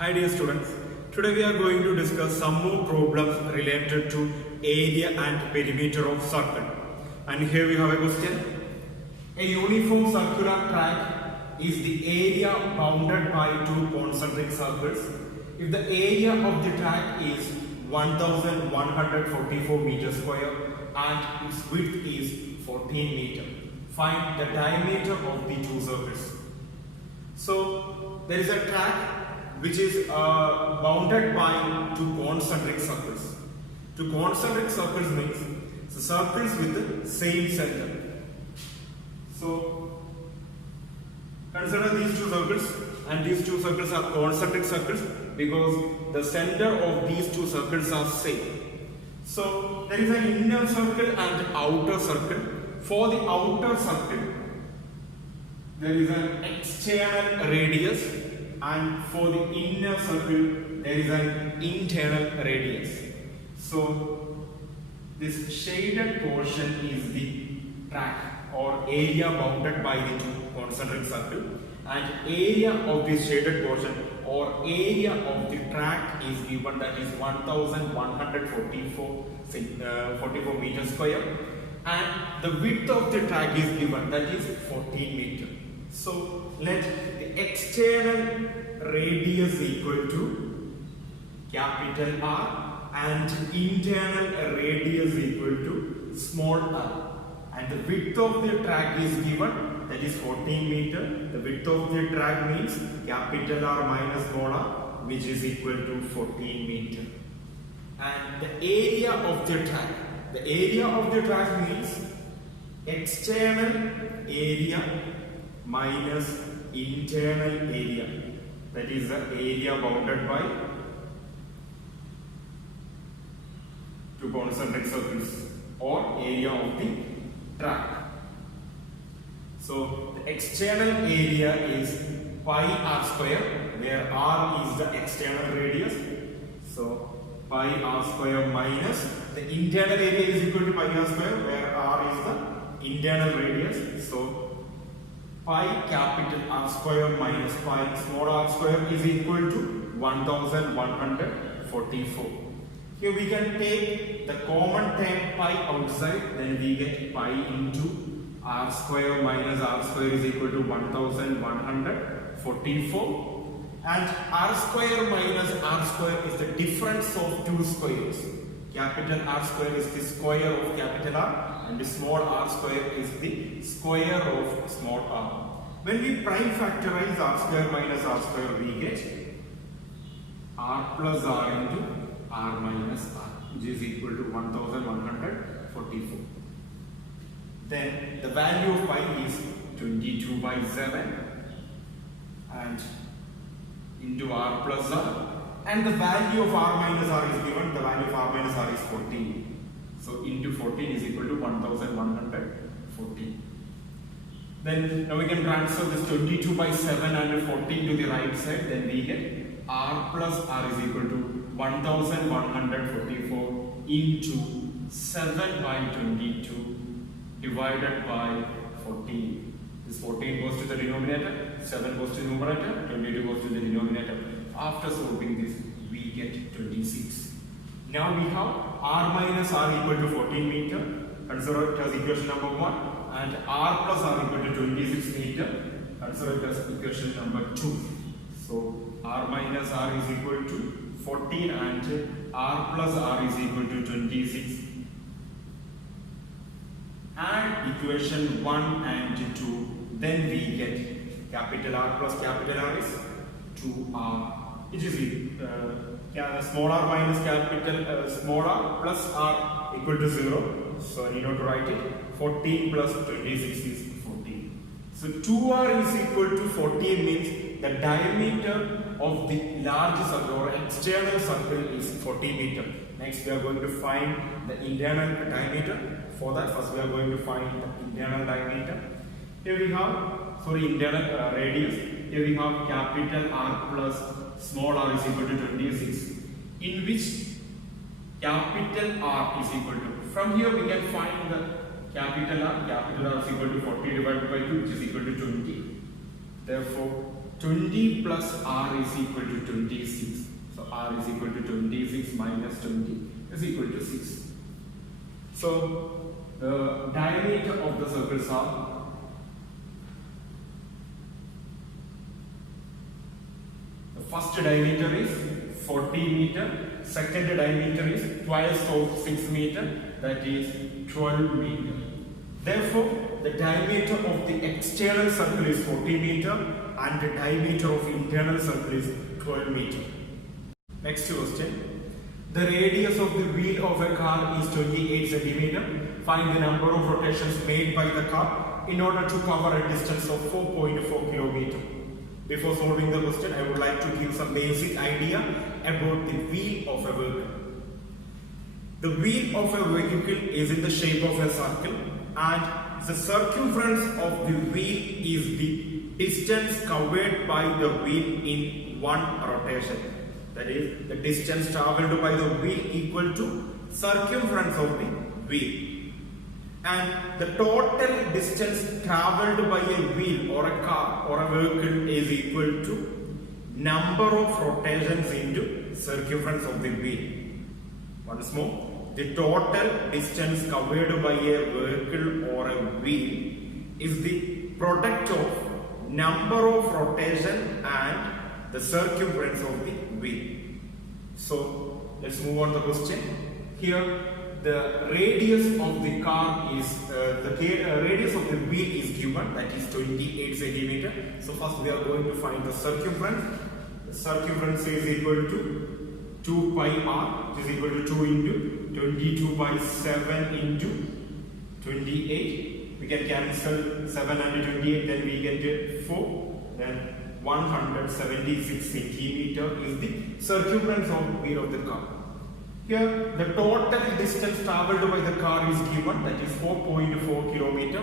Hi dear students, today we are going to discuss some more problems related to area and perimeter of circle. And here we have a question. A uniform circular track is the area bounded by two concentric circles. If the area of the track is 1144 meters square and its width is 14 meters, find the diameter of the two circles. So there is a track which is bounded by two concentric circles. Two concentric circles means the circles with the same center. So consider these two circles, and these two circles are concentric circles because the center of these two circles are same. So there is an inner circle and outer circle. For the outer circle, there is an external radius, and for the inner circle there is an internal radius. So this shaded portion is the track or area bounded by the two concentric circle, and area of this shaded portion or area of the track is given, that is 1144 meters square, and the width of the track is given, that is 14 meters. So let the external radius equal to capital R and internal radius equal to small r, and the width of the track is given, that is 14 meters. The width of the track means capital R minus small r, which is equal to 14 meters. And the area of the track means external area minus internal area, that is the area bounded by two concentric circles or area of the track. So the external area is pi r square, where r is the external radius. So pi r square minus the internal area is equal to pi r square, where r is the internal radius. So pi capital R square minus pi small r square is equal to 1144. Here we can take the common term pi outside, then we get pi into r square minus r square is equal to 1144, and r square minus r square is the difference of two squares. Capital R square is the square of capital R, and the small r square is the square of small r. When we prime factorize r square minus r square, we get r plus r into r minus r, which is equal to 1144. Then the value of pi is 22/7 and into r plus r. And the value of r minus r is given, the value of r minus r is 14. So into 14 is equal to 1114. Then now we can transfer this 22/7 and 14 to the right side, then we get r plus r is equal to 1144 into 7/22 divided by 14. This 14 goes to the denominator, 7 goes to the numerator, 22 goes to the denominator. After solving this, we get 26. Now we have r minus r equal to 14 meter. Consider it as equation number 1, and r plus r equal to 26 meter. Consider it as equation number 2. So r minus r is equal to 14 and r plus r is equal to 26. Add equation 1 and 2, then we get capital R plus capital R is 2r. Which is small r minus capital small r plus r equal to 0. So I need not to write it. 14 plus 26 is 14. So 2r is equal to 14 means the diameter of the large circle or external circle is 40 meter. Next we are going to find the internal diameter. For that, first we are going to find the internal diameter. Here we have, internal radius. Here we have capital R plus small r is equal to 26, in which capital R is equal to, from here we can find the capital R is equal to 40 divided by 2, which is equal to 20. Therefore 20 plus r is equal to 26. So r is equal to 26 minus 20 is equal to 6. So the diameter of the circles are the first diameter is 40 meter, second diameter is twice of 6 meter, that is 12 meter. Therefore, the diameter of the external circle is 40 meter and the diameter of internal circle is 12 meter. Next question. The radius of the wheel of a car is 28 centimeter. Find the number of rotations made by the car in order to cover a distance of 4.4 kilometer. Before solving the question, I would like to give some basic idea about the wheel of a vehicle. The wheel of a vehicle is in the shape of a circle, and the circumference of the wheel is the distance covered by the wheel in one rotation. That is, the distance travelled by the wheel equal to circumference of the wheel. And the total distance travelled by a wheel or a car or a vehicle is equal to number of rotations into circumference of the wheel. Once more, the total distance covered by a vehicle or a wheel is the product of number of rotation and the circumference of the wheel. So let's move on to the question. Here the radius of the car is radius of the wheel is given, that is 28 centimeter. So first we are going to find the circumference. The circumference is equal to 2 pi r, which is equal to 2 into 22 by 7 into 28. We can cancel 7 and 28, then we get 4. Then 176 centimeter is the circumference of the wheel of the car. Here the total distance travelled by the car is given, that is 4.4 kilometer.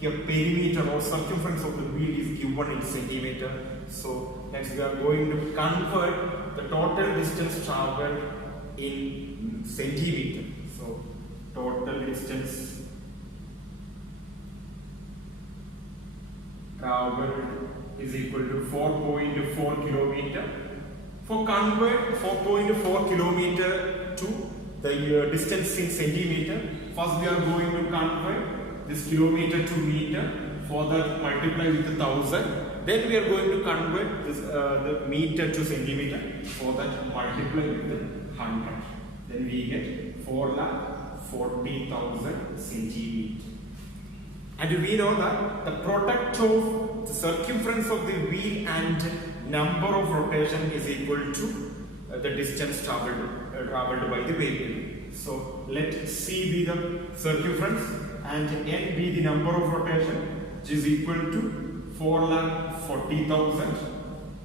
Here perimeter or circumference of the wheel is given in centimeter. So next we are going to convert the total distance travelled in centimeter. So total distance travelled is equal to 4.4 kilometer. For convert 4.4 kilometer to the distance in centimeter, first we are going to convert this kilometer to meter. For that, multiply with 1000. Then we are going to convert this the meter to centimeter. For that, multiply with 100. Then we get 4,40,000 centimeter. And we know that the product of the circumference of the wheel and number of rotation is equal to the distance travelled by the vehicle. So let C be the circumference and N be the number of rotation, which is equal to 4,40,000.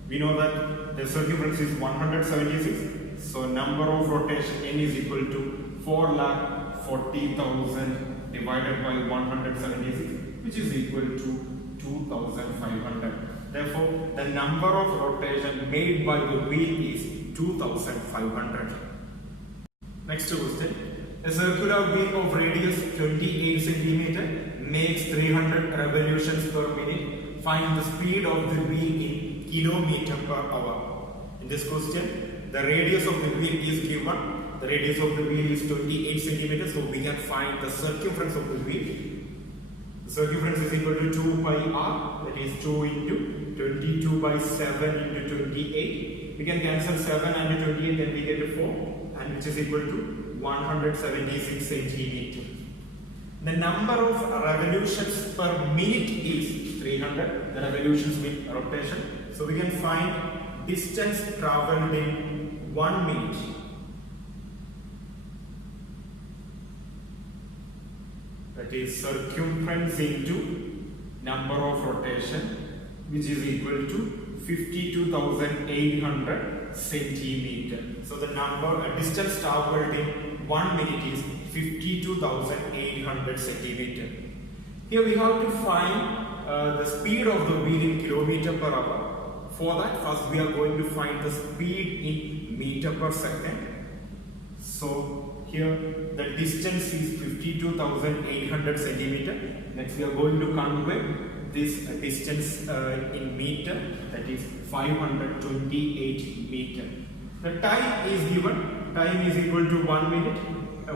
We know that the circumference is 176. So number of rotation N is equal to 4,40,000 divided by 176, which is equal to 2,500. Therefore, the number of rotation made by the wheel is 2,500. Next question. A circular wheel of radius 28 centimeter makes 300 revolutions per minute. Find the speed of the wheel in kilometer per hour. In this question, the radius of the wheel is given. The radius of the wheel is 28 centimeters, so we can find the circumference of the wheel. The circumference is equal to 2 pi r, that is 2 into 22 by 7 into 28. We can cancel 7 and 28, then we get 4, and which is equal to 176 centimeters. The number of revolutions per minute is 300. The revolutions mean rotation. So we can find distance travelled in 1 minute. That is circumference into number of rotation, which is equal to 52,800 centimeter. So the distance travelled in 1 minute is 52,800 centimeter. Here we have to find the speed of the wheel in kilometer per hour. For that, first we are going to find the speed in meter per second. So here the distance is 52,800 centimeter. Next we are going to convert this distance in meter, that is 528 meter. The time is given, time is equal to 1 minute.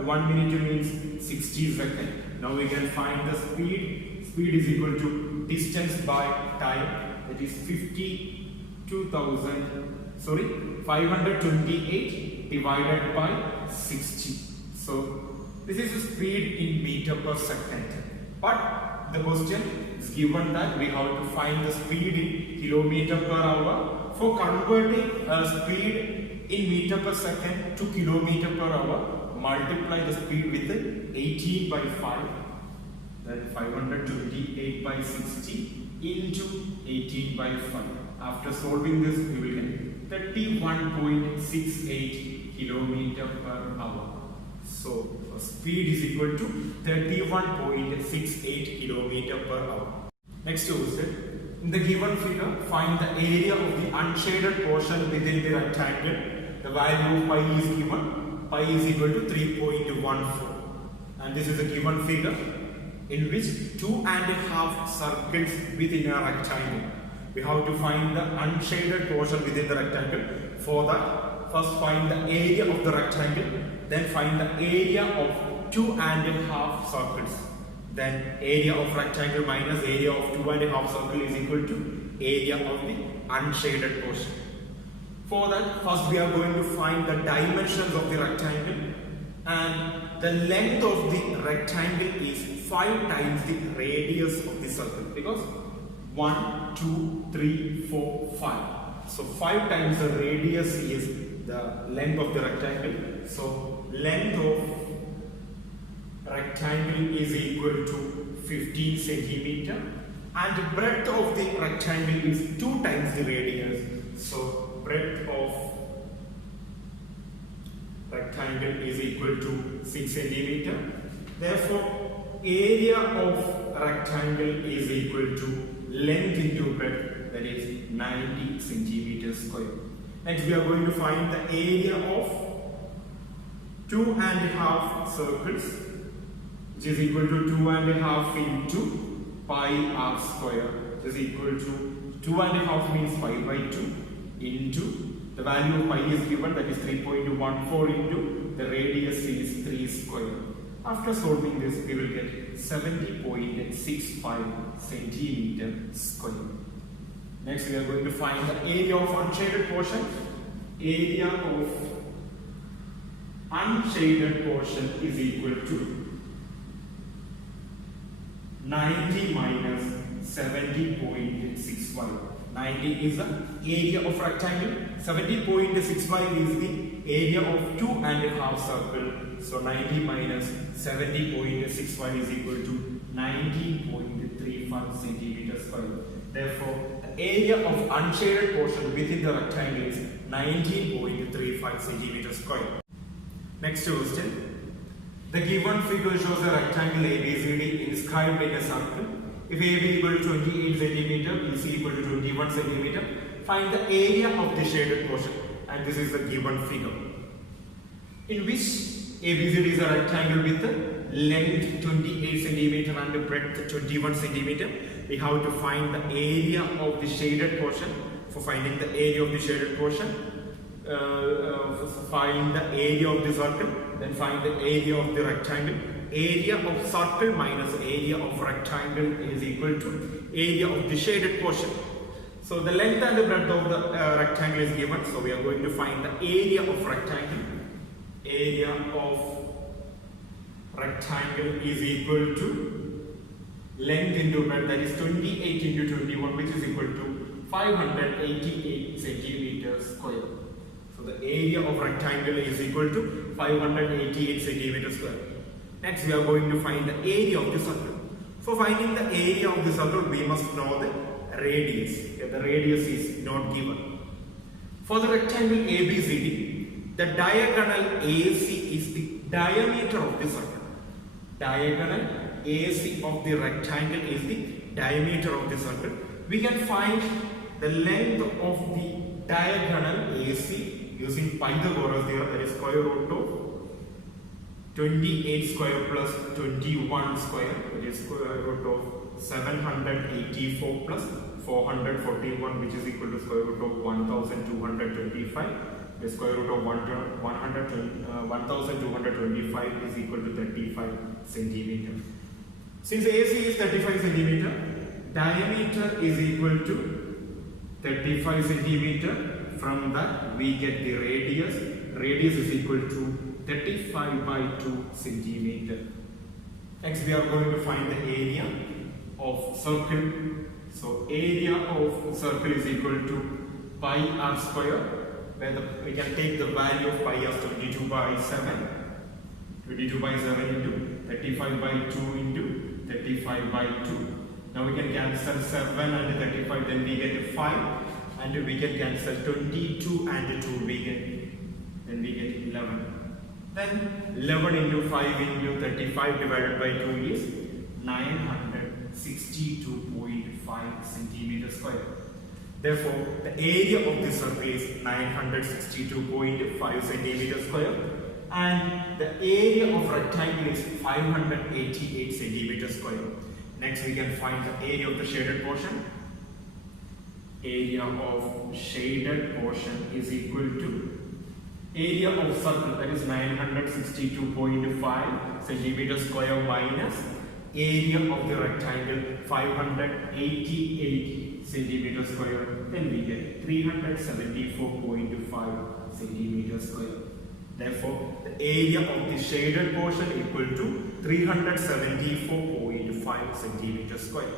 1 minute means 60 seconds. Now we can find the speed. Speed is equal to distance by time, that is 528 divided by 60. So this is the speed in meter per second. But the question is given that we have to find the speed in kilometer per hour. For converting speed in meter per second to kilometer per hour, multiply the speed with 18 by 5, then 528 by 60 into 18 by 5. After solving this, we will get 31.68 kilometer per hour. So speed is equal to 31.68 kilometer per hour. Next question. In the given figure, find the area of the unshaded portion within the rectangle. The value of pi is given. Pi is equal to 3.14. And this is a given figure in which 2.5 circles within a rectangle. We have to find the unshaded portion within the rectangle. For that, first find the area of the rectangle, then find the area of 2.5 circles. Then area of rectangle minus area of 2.5 circle is equal to area of the unshaded portion. For that, first we are going to find the dimensions of the rectangle, and the length of the rectangle is 5 times the radius of the circle, because 1, 2, 3, 4, 5. So 5 times the radius is the length of the rectangle. So length of rectangle is equal to 15 centimeter, and the breadth of the rectangle is 2 times the radius. So breadth of rectangle is equal to 6 centimeter. Therefore, area of rectangle is equal to length into breadth, that is 90 centimeters square. Next, we are going to find the area of 2.5 circles, which is equal to 2.5 into pi r square, which is equal to 2.5 means pi by 2 into the value of pi is given, that is 3.14 into the radius is 3 square. After solving this, we will get 70.65 centimeter square. Next, we are going to find the area of unshaded portion. Area of unshaded portion is equal to 90 minus 70.65. 90 is the area of rectangle. 70.65 is the area of 2.5 circle. So 90 minus 70.65 is equal to 19.35 centimeters square. Therefore, the area of unshaded portion within the rectangle is 19.35 centimeters square. Next question. The given figure shows a rectangle ABCD inscribed in a circle. If AB equal to 28 centimeter, BC equal to 21 centimeter, find the area of the shaded portion. And this is the given figure, in which ABCD is a rectangle with the length 28 centimeter and the breadth 21 centimeter. We have to find the area of the shaded portion. For finding the area of the shaded portion, find the area of the circle, then find the area of the rectangle. Area of circle minus area of rectangle is equal to area of the shaded portion. So the length and the breadth of the rectangle is given. So we are going to find the area of rectangle. Area of rectangle is equal to length into breadth, that is 28 into 21, which is equal to 588 centimeters square. So the area of rectangle is equal to 588 centimeters square. Next, we are going to find the area of the circle. For finding the area of the circle, we must know the radius. The radius is not given. For the rectangle ABCD, the diagonal AC is the diameter of the circle. Diagonal AC of the rectangle is the diameter of the circle. We can find the length of the diagonal AC using Pythagoras theorem, that is square root of 28 square plus 21 square, that is square root of 784 plus 441, which is equal to square root of 1225. The square root of 1225 is equal to 35 centimeter. Since AC is 35 centimeter, diameter is equal to 35 centimeter. From that we get the radius. Radius is equal to 35 by 2 centimeter. Next we are going to find the area of circle. So area of circle is equal to pi r square, where we can take the value of pi as 22 by 7. 22 by 7 into 35 by 2 into 35 by 2. Now we can cancel 7 and 35, then we get 5, and we can cancel 22 and 2, we get 11. Then 11 into 5 into 35 divided by 2 is 962.5 centimeter square. Therefore, the area of this circle is 962.5 centimeter square, and the area of rectangle is 588 centimeter square. Next, we can find the area of the shaded portion. Area of shaded portion is equal to area of circle, that is 962.5 centimeter square, minus area of the rectangle 588 centimeter square, then we get 374.5 centimeter square. Therefore, the area of the shaded portion equal to 374.5 centimeter square.